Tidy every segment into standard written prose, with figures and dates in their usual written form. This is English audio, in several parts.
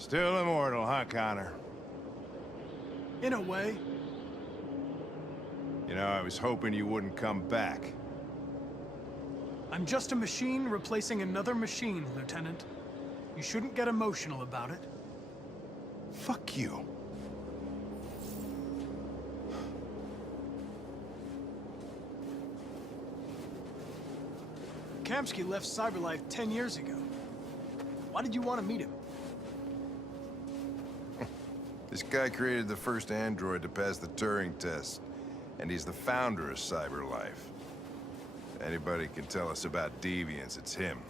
Still immortal, huh, Connor? In a way. You know, I was hoping you wouldn't come back. I'm just a machine replacing another machine, Lieutenant. You shouldn't get emotional about it. Fuck you. Kamsky left Cyberlife 10 years ago. Why did you want to meet him? This guy created the first android to pass the Turing test, and he's the founder of Cyberlife. Anybody can tell us about deviants, it's him.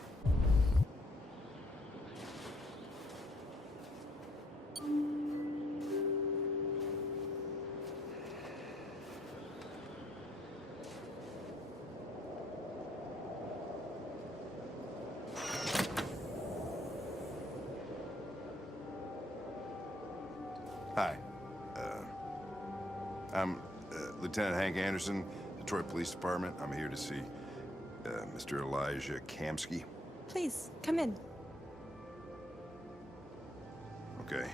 Hi. I'm Lieutenant Hank Anderson, Detroit Police Department. I'm here to see Mr. Elijah Kamsky. Please, come in. Okay.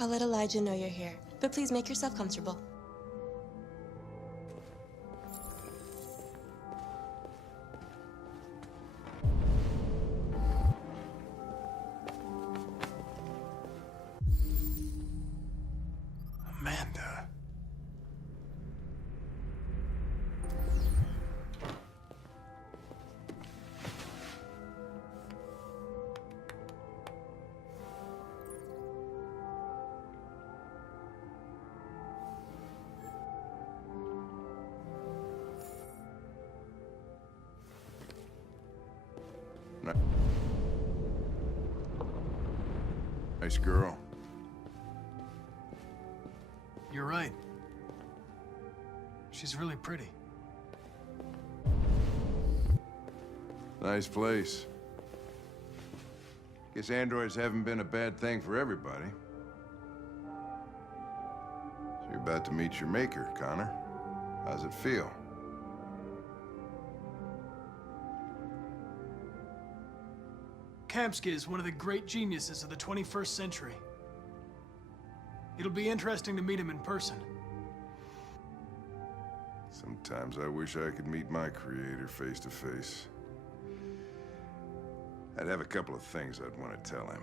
I'll let Elijah know you're here, but please make yourself comfortable. Amanda. Nice girl. You're right. She's really pretty. Nice place. Guess androids haven't been a bad thing for everybody. So you're about to meet your maker, Connor. How's it feel? Kamsky is one of the great geniuses of the 21st century. It'll be interesting to meet him in person. Sometimes I wish I could meet my creator face to face. I'd have a couple of things I'd want to tell him.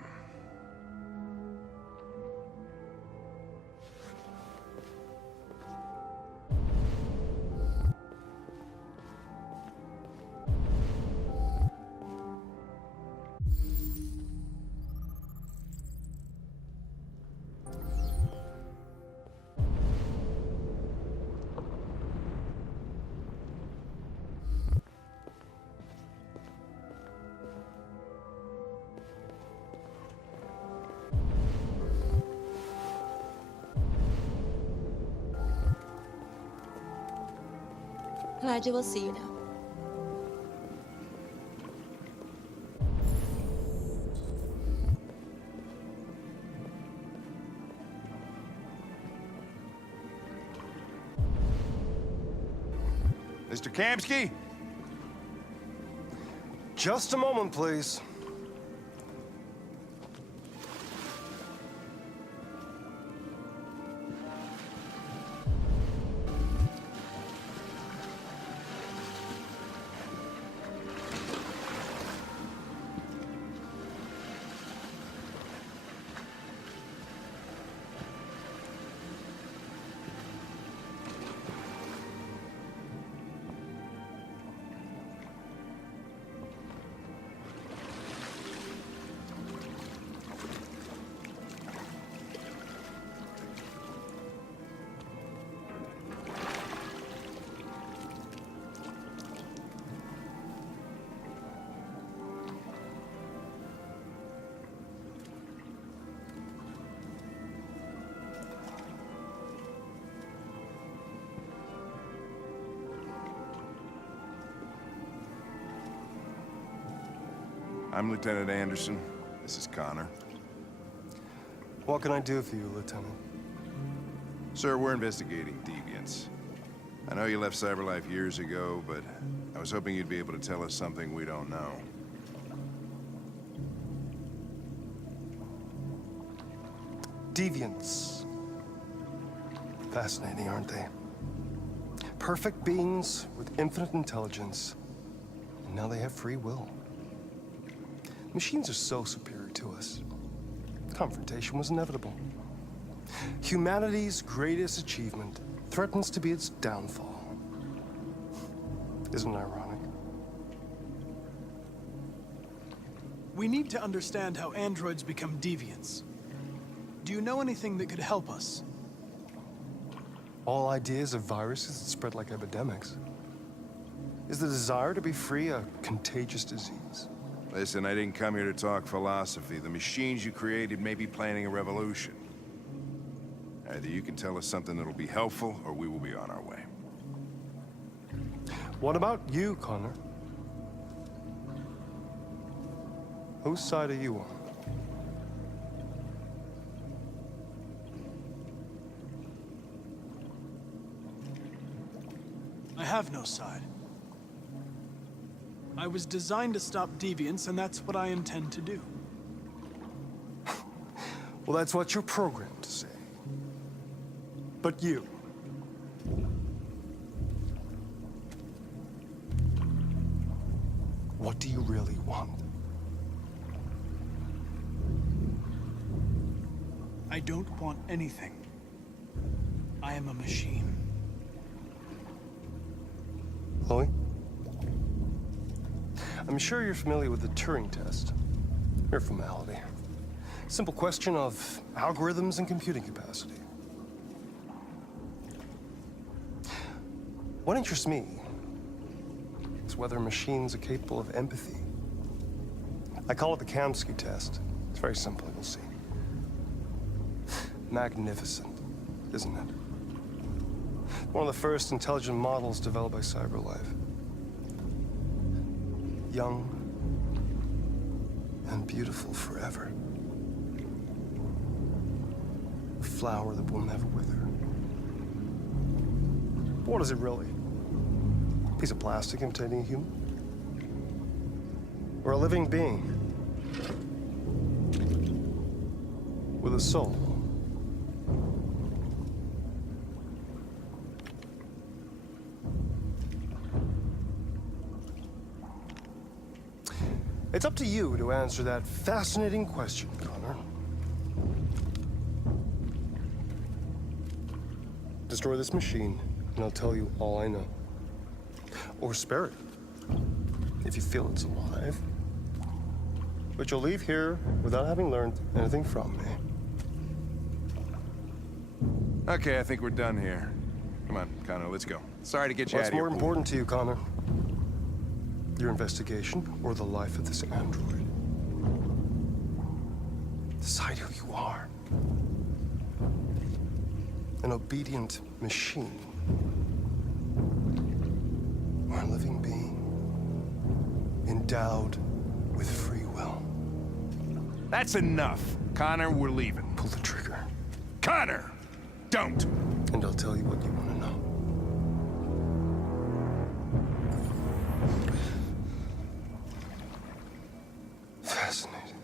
Elijah will see you now. Mr. Kamsky? Just a moment, please. I'm Lieutenant Anderson. This is Connor. What can I do for you, Lieutenant? Sir, we're investigating deviants. I know you left CyberLife years ago, but I was hoping you'd be able to tell us something we don't know. Deviants. Fascinating, aren't they? Perfect beings with infinite intelligence, and now they have free will. Machines are so superior to us. Confrontation was inevitable. Humanity's greatest achievement threatens to be its downfall. Isn't it ironic? We need to understand how androids become deviants. Do you know anything that could help us? All ideas of viruses that spread like epidemics. Is the desire to be free a contagious disease? Listen, I didn't come here to talk philosophy. The machines you created may be planning a revolution. Either you can tell us something that'll be helpful, or we will be on our way. What about you, Connor? Whose side are you on? I have no side. I was designed to stop deviants, and that's what I intend to do. Well, that's what you're programmed to say. But you... what do you really want? I don't want anything. I am a machine. Chloe? I'm sure you're familiar with the Turing test. Mere formality. Simple question of algorithms and computing capacity. What interests me is whether machines are capable of empathy. I call it the Kamsky test. It's very simple, you'll see. Magnificent, isn't it? One of the first intelligent models developed by CyberLife. Young and beautiful forever. A flower that will never wither. What is it really? A piece of plastic imitating a human? Or a living being? With a soul? It's up to you to answer that fascinating question, Connor. Destroy this machine, and I'll tell you all I know. Or spare it, if you feel it's alive. But you'll leave here without having learned anything from me. Okay, I think we're done here. Come on, Connor, let's go. Sorry to get you out What's of here. more important to you, Connor? Your investigation or the life of this android? Decide who you are. An obedient machine. Or a living being. Endowed with free will. That's enough. Connor, we're leaving. Pull the trigger. Connor! Don't! And I'll tell you what you want to know. Fascinating.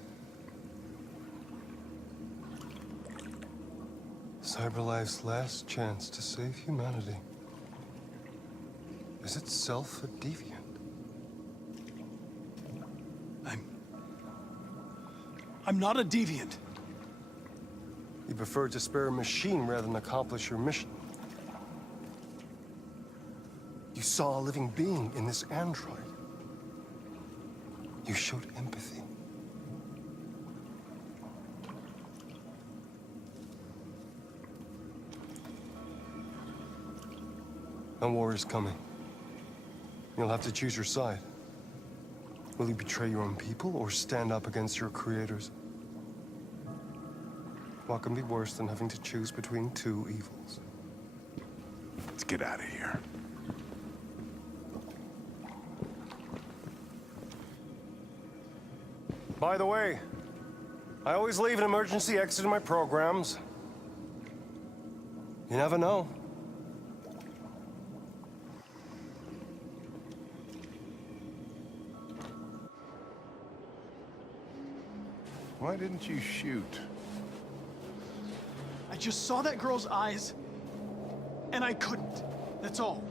CyberLife's last chance to save humanity is itself a deviant. I'm not a deviant. You prefer to spare a machine rather than accomplish your mission. You saw a living being in this android. You showed empathy. A war is coming. You'll have to choose your side. Will you betray your own people or stand up against your creators? What can be worse than having to choose between two evils? Let's get out of here. By the way, I always leave an emergency exit in my programs. You never know. Why didn't you shoot? I just saw that girl's eyes, and I couldn't. That's all.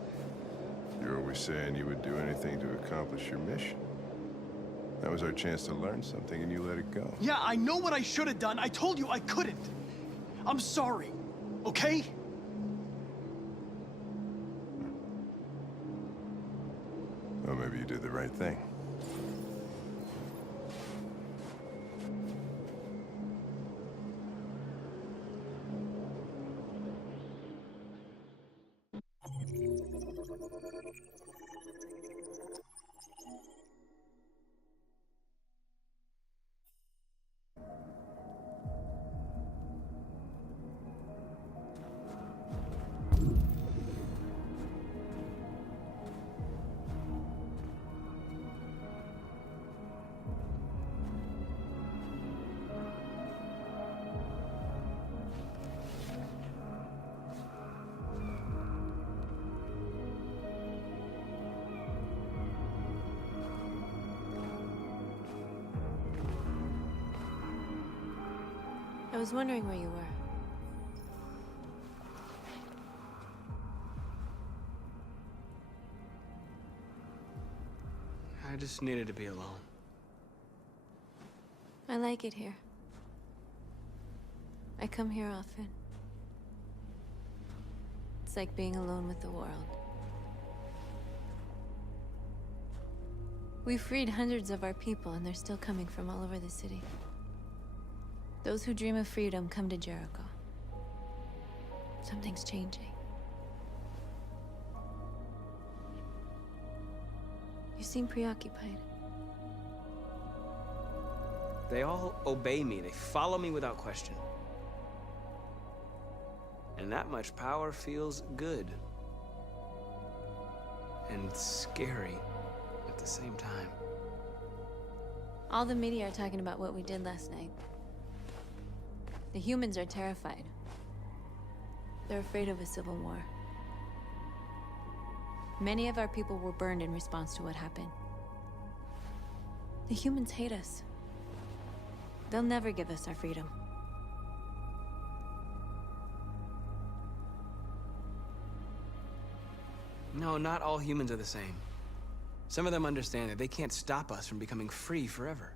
You're always saying you would do anything to accomplish your mission. That was our chance to learn something, and you let it go. Yeah, I know what I should have done. I told you I couldn't. I'm sorry, okay? Well, maybe you did the right thing. I was wondering where you were. I just needed to be alone. I like it here. I come here often. It's like being alone with the world. We freed hundreds of our people, and they're still coming from all over the city. Those who dream of freedom come to Jericho. Something's changing. You seem preoccupied. They all obey me. They follow me without question. And that much power feels good. And scary at the same time. All the media are talking about what we did last night. The humans are terrified. They're afraid of a civil war. Many of our people were burned in response to what happened. The humans hate us. They'll never give us our freedom. No, not all humans are the same. Some of them understand that they can't stop us from becoming free forever.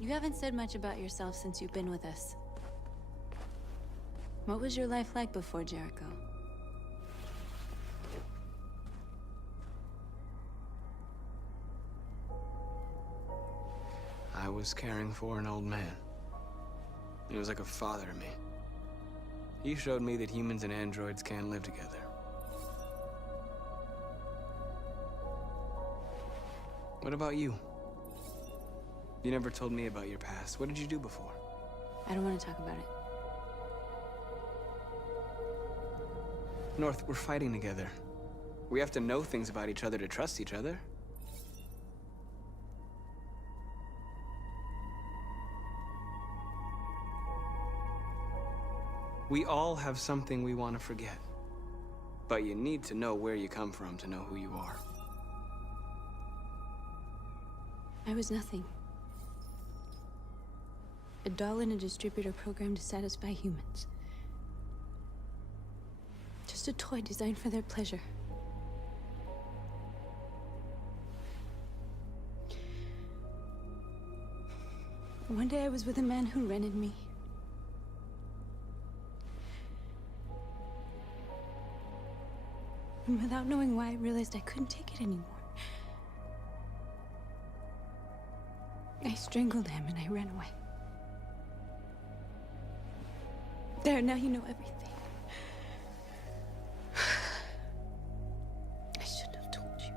You haven't said much about yourself since you've been with us. What was your life like before Jericho? I was caring for an old man. He was like a father to me. He showed me that humans and androids can live together. What about you? You never told me about your past. What did you do before? I don't want to talk about it. North, we're fighting together. We have to know things about each other to trust each other. We all have something we want to forget. But you need to know where you come from to know who you are. I was nothing. A doll in a distributor program to satisfy humans. Just a toy designed for their pleasure. One day I was with a man who rented me. And without knowing why, I realized I couldn't take it anymore. I strangled him and I ran away. There, now you know everything. I shouldn't have told you.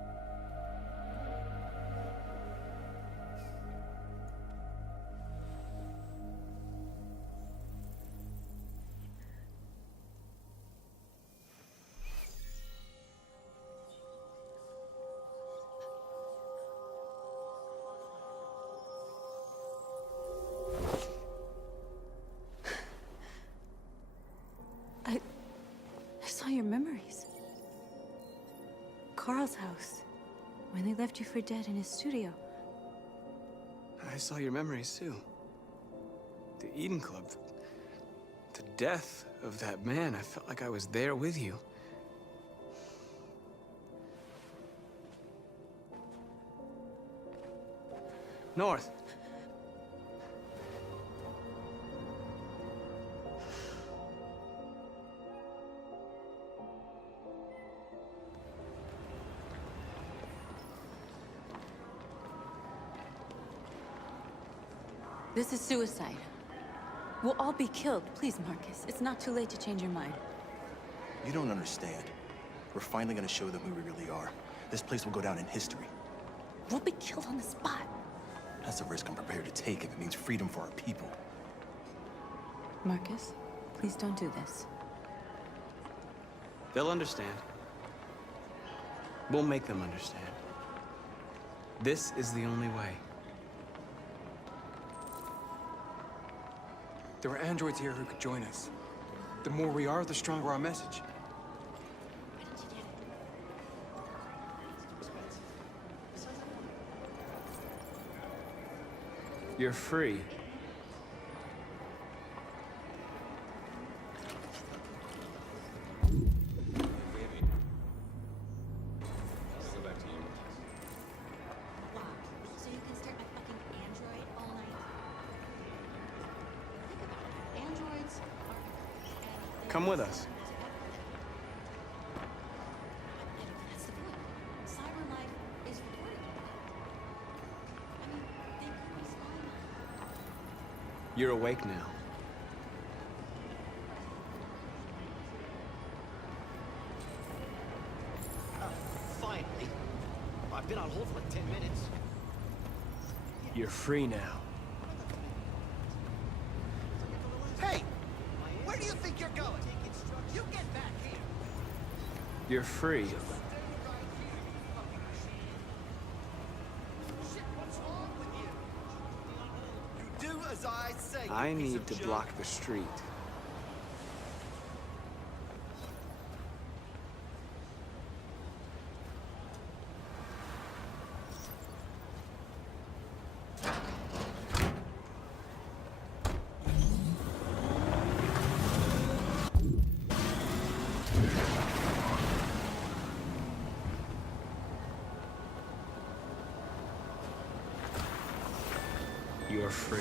I saw your memories. Carl's house, when they left you for dead in his studio. I saw your memories too. The Eden Club. The death of that man. I felt like I was there with you. North. This is suicide. We'll all be killed. Please, Marcus. It's not too late to change your mind. You don't understand. We're finally gonna show them who we really are. This place will go down in history. We'll be killed on the spot. That's a risk I'm prepared to take if it means freedom for our people. Marcus, please don't do this. They'll understand. We'll make them understand. This is the only way. There are androids here who could join us. The more we are, the stronger our message. You're free. Wow. So you can start a fucking android all night? Think about it. Androids are... Come with us. That's the point. Cyber life is recorded. I mean, they could be spying on us. You're awake now. Finally. I've been on hold for like 10 minutes. You're free now. Hey! Where do you think you're going? You get back here! You're free. Shit, what's wrong with you? You do as I say. you I piece need of to junk. block the street. You're free.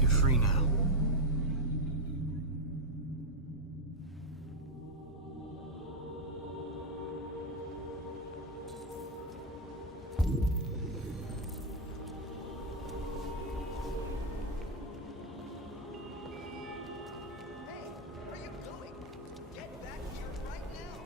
You're free now. Hey, where are you going? Get back here right now!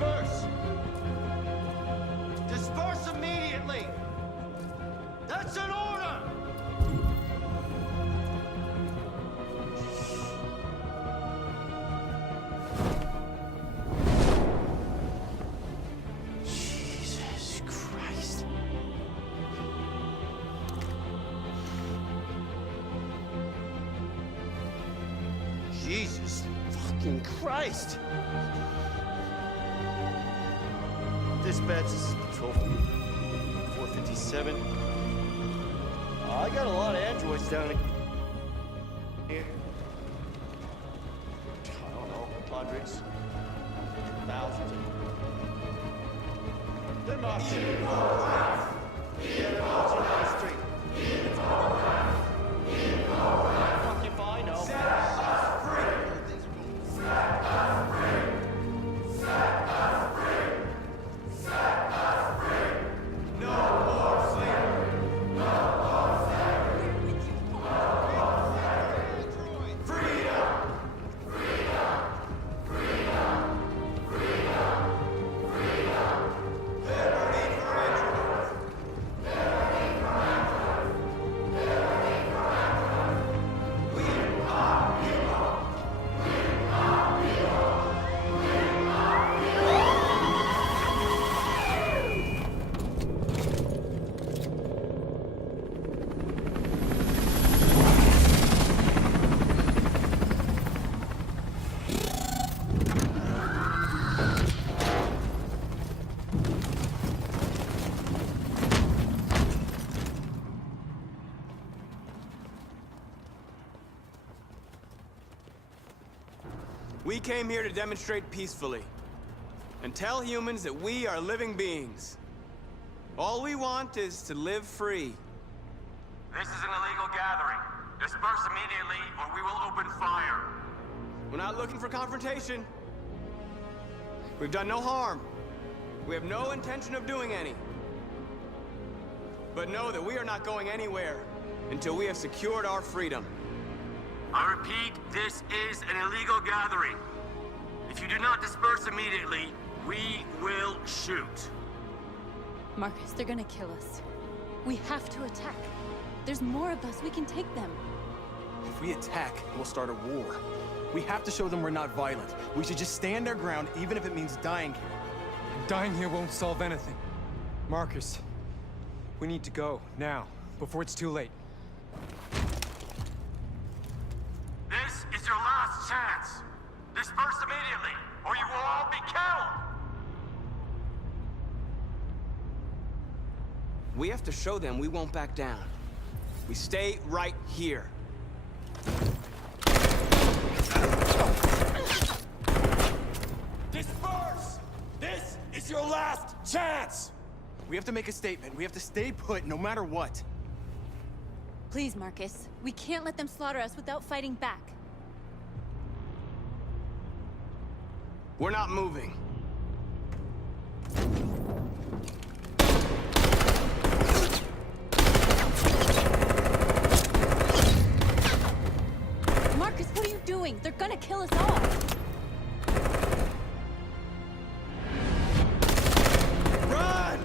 Disperse! Disperse immediately! That's an order! Jesus Christ. Jesus fucking Christ! Dispatch, this is Patrol 457. I got a lot of androids down here. I don't know, hundreds, thousands. They're marching. They're marching down the street. Fuck if I know. We came here to demonstrate peacefully and tell humans that we are living beings. All we want is to live free. This is an illegal gathering. Disperse immediately or we will open fire. We're not looking for confrontation. We've done no harm. We have no intention of doing any. But know that we are not going anywhere until we have secured our freedom. I repeat, this is an illegal gathering. If you do not disperse immediately, we will shoot. Marcus, they're gonna kill us. We have to attack. There's more of us. We can take them. If we attack, we'll start a war. We have to show them we're not violent. We should just stand our ground, even if it means dying here. Dying here won't solve anything. Marcus, we need to go, now, before it's too late. This is your last chance. Disperse immediately, or you will all be killed. We have to show them we won't back down. We stay right here. Disperse! This is your last chance! We have to make a statement. We have to stay put no matter what. Please, Marcus. We can't let them slaughter us without fighting back. We're not moving. Marcus, what are you doing? They're gonna kill us all. Run!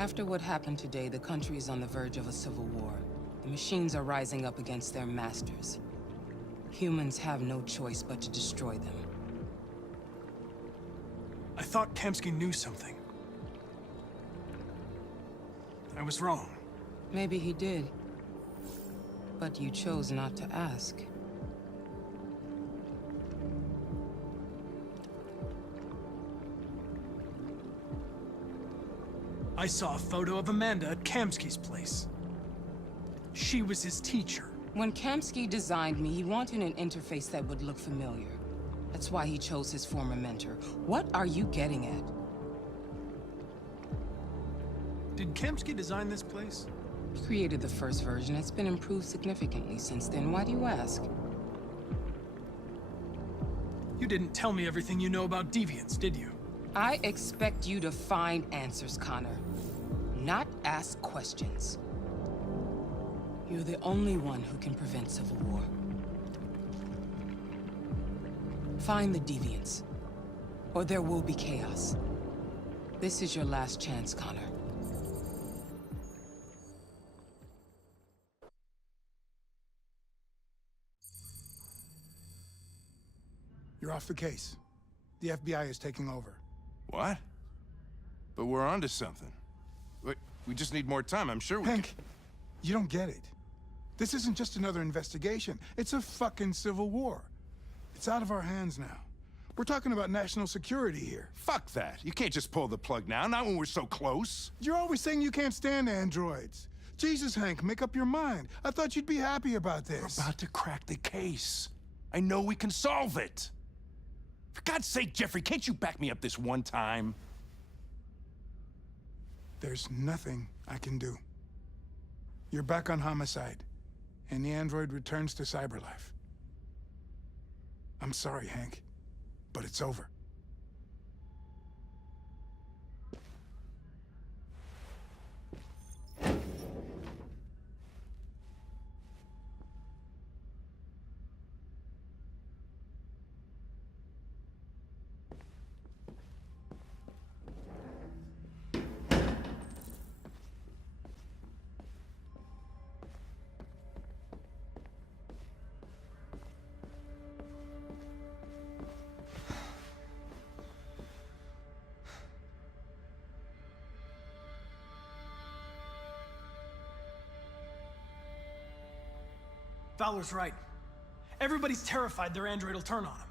After what happened today, the country is on the verge of a civil war. The machines are rising up against their masters. Humans have no choice but to destroy them. I thought Kamsky knew something. I was wrong. Maybe he did. But you chose not to ask. I saw a photo of Amanda at Kamsky's place. She was his teacher. When Kamsky designed me, he wanted an interface that would look familiar. That's why he chose his former mentor. What are you getting at? Did Kamsky design this place? He created the first version. It's been improved significantly since then. Why do you ask? You didn't tell me everything you know about deviants, did you? I expect you to find answers, Connor. Not ask questions. You're the only one who can prevent civil war. Find the deviants, or there will be chaos. This is your last chance, Connor. You're off the case. The FBI is taking over. What? But we're onto something. We just need more time, I'm sure we Hank, you don't get it. This isn't just another investigation. It's a fucking civil war. It's out of our hands now. We're talking about national security here. Fuck that. You can't just pull the plug now, not when we're so close. You're always saying you can't stand androids. Jesus, Hank, make up your mind. I thought you'd be happy about this. We're about to crack the case. I know we can solve it. For God's sake, Jeffrey, can't you back me up this one time? There's nothing I can do. You're back on homicide, and the android returns to cyberlife. I'm sorry, Hank, but it's over. Fowler's right. Everybody's terrified their android will turn on them.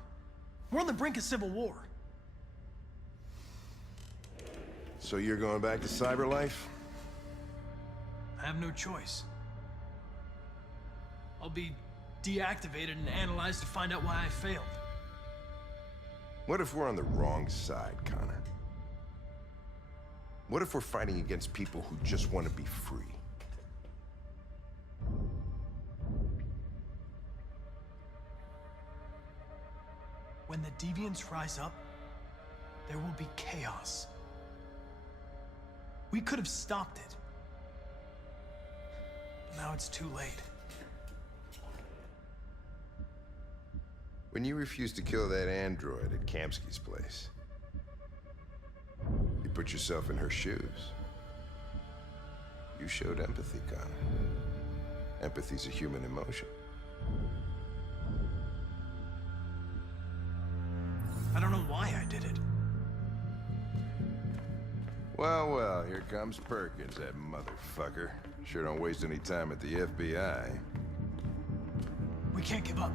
We're on the brink of civil war. So you're going back to cyberlife? I have no choice. I'll be deactivated and analyzed to find out why I failed. What if we're on the wrong side, Connor? What if we're fighting against people who just want to be free? When the deviants rise up, there will be chaos. We could have stopped it. But now it's too late. When you refused to kill that android at Kamsky's place, you put yourself in her shoes. You showed empathy, Connor. Empathy's a human emotion. I don't know why I did it. Well, well, here comes Perkins, that motherfucker. Sure don't waste any time at the FBI. We can't give up.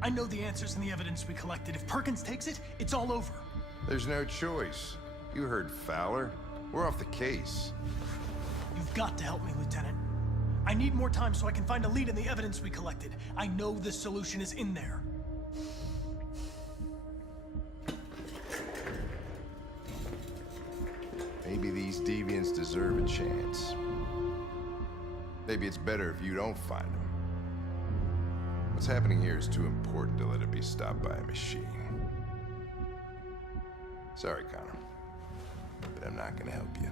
I know the answers and the evidence we collected. If Perkins takes it, it's all over. There's no choice. You heard Fowler. We're off the case. You've got to help me, Lieutenant. I need more time so I can find a lead in the evidence we collected. I know the solution is in there. Maybe these deviants deserve a chance. Maybe it's better if you don't find them. What's happening here is too important to let it be stopped by a machine. Sorry, Connor, but I'm not gonna help you.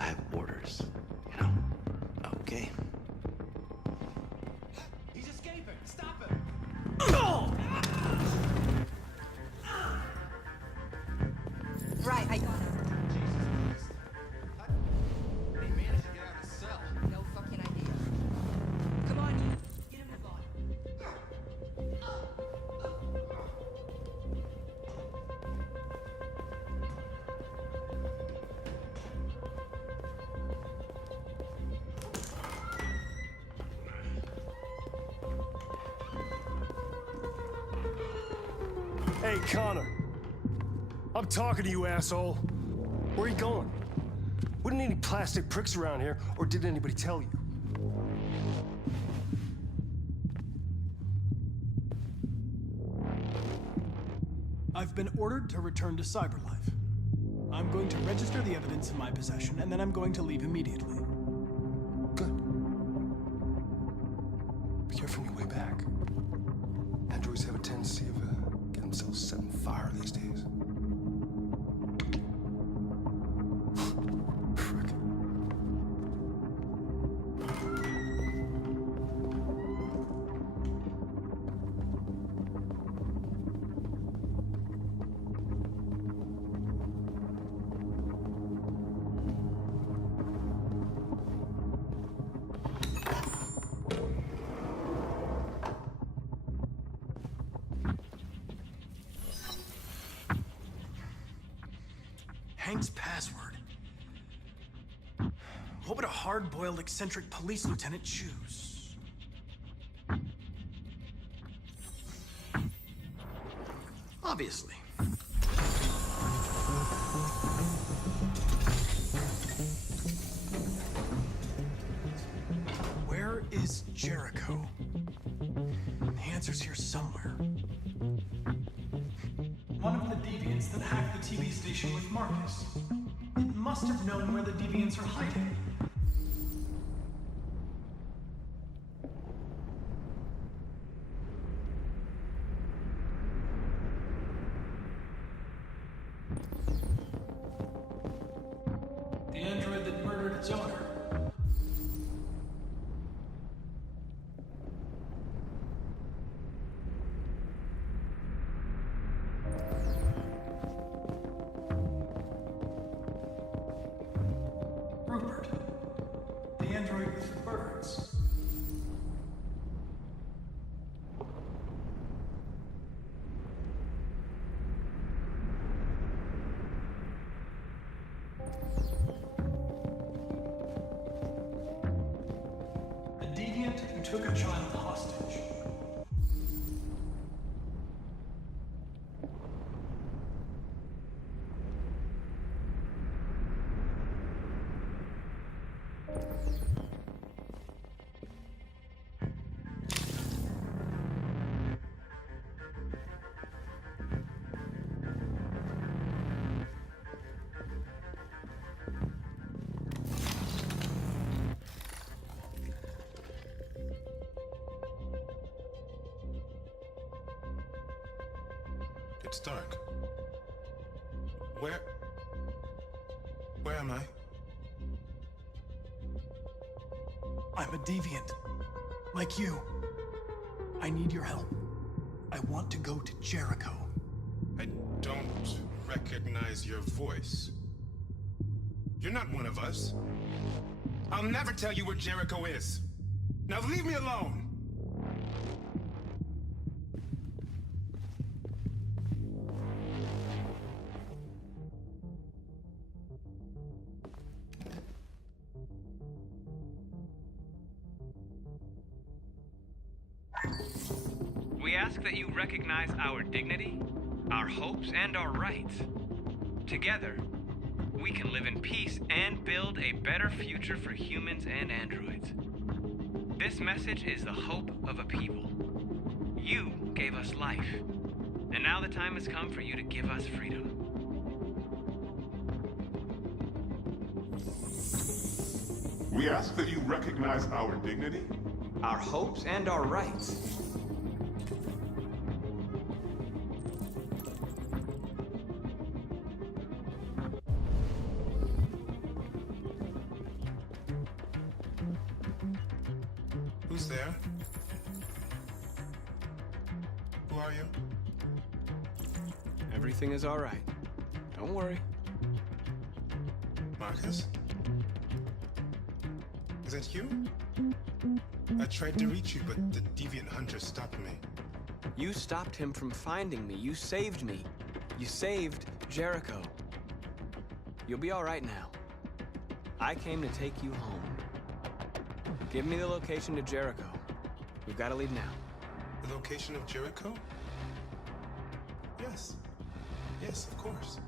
I have orders, you know? Okay. He's escaping! Stop him! Right, I got him. He managed to get out of the cell. No fucking idea. Come on, you. Get him to body. Hey, Connor. I'm talking to you, asshole. Where are you going? Wouldn't any plastic pricks around here, or did anybody tell you? I've been ordered to return to Cyberlife. I'm going to register the evidence in my possession, and then I'm going to leave immediately. Good. Be careful on your way back. Androids have a tendency of getting themselves set on fire these days. Frick. Hank's password. What would a hard-boiled, eccentric police lieutenant choose? Obviously. Where is Jericho? The answer's here somewhere. One of the deviants that hacked the TV station with Marcus. It must have known where the deviants are hiding. The android that murdered its owner. Rupert, the android with the birds. A deviant who took a child hostage. It's dark. Where am I? I'm a deviant. Like you. I need your help. I want to go to Jericho. I don't recognize your voice. You're not one of us. I'll never tell you where Jericho is. Now leave me alone! We ask that you recognize our dignity, our hopes, and our rights. Together, we can live in peace and build a better future for humans and androids. This message is the hope of a people. You gave us life, and now the time has come for you to give us freedom. We ask that you recognize our dignity, our hopes, and our rights. Who's there? Who are you? Everything is all right. Don't worry. Marcus? Is that you? I tried to reach you, but the deviant hunter stopped me. You stopped him from finding me. You saved me. You saved Jericho. You'll be all right now. I came to take you home. Give me the location to Jericho. We've got to leave now. The location of Jericho? Yes. Yes, of course.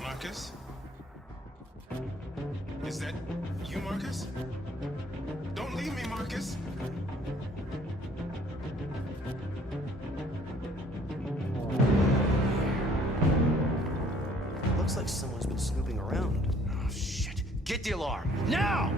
Marcus? Is that you, Marcus? Don't leave me, Marcus! Looks like someone's been snooping around. Oh, shit. Get the alarm. Now!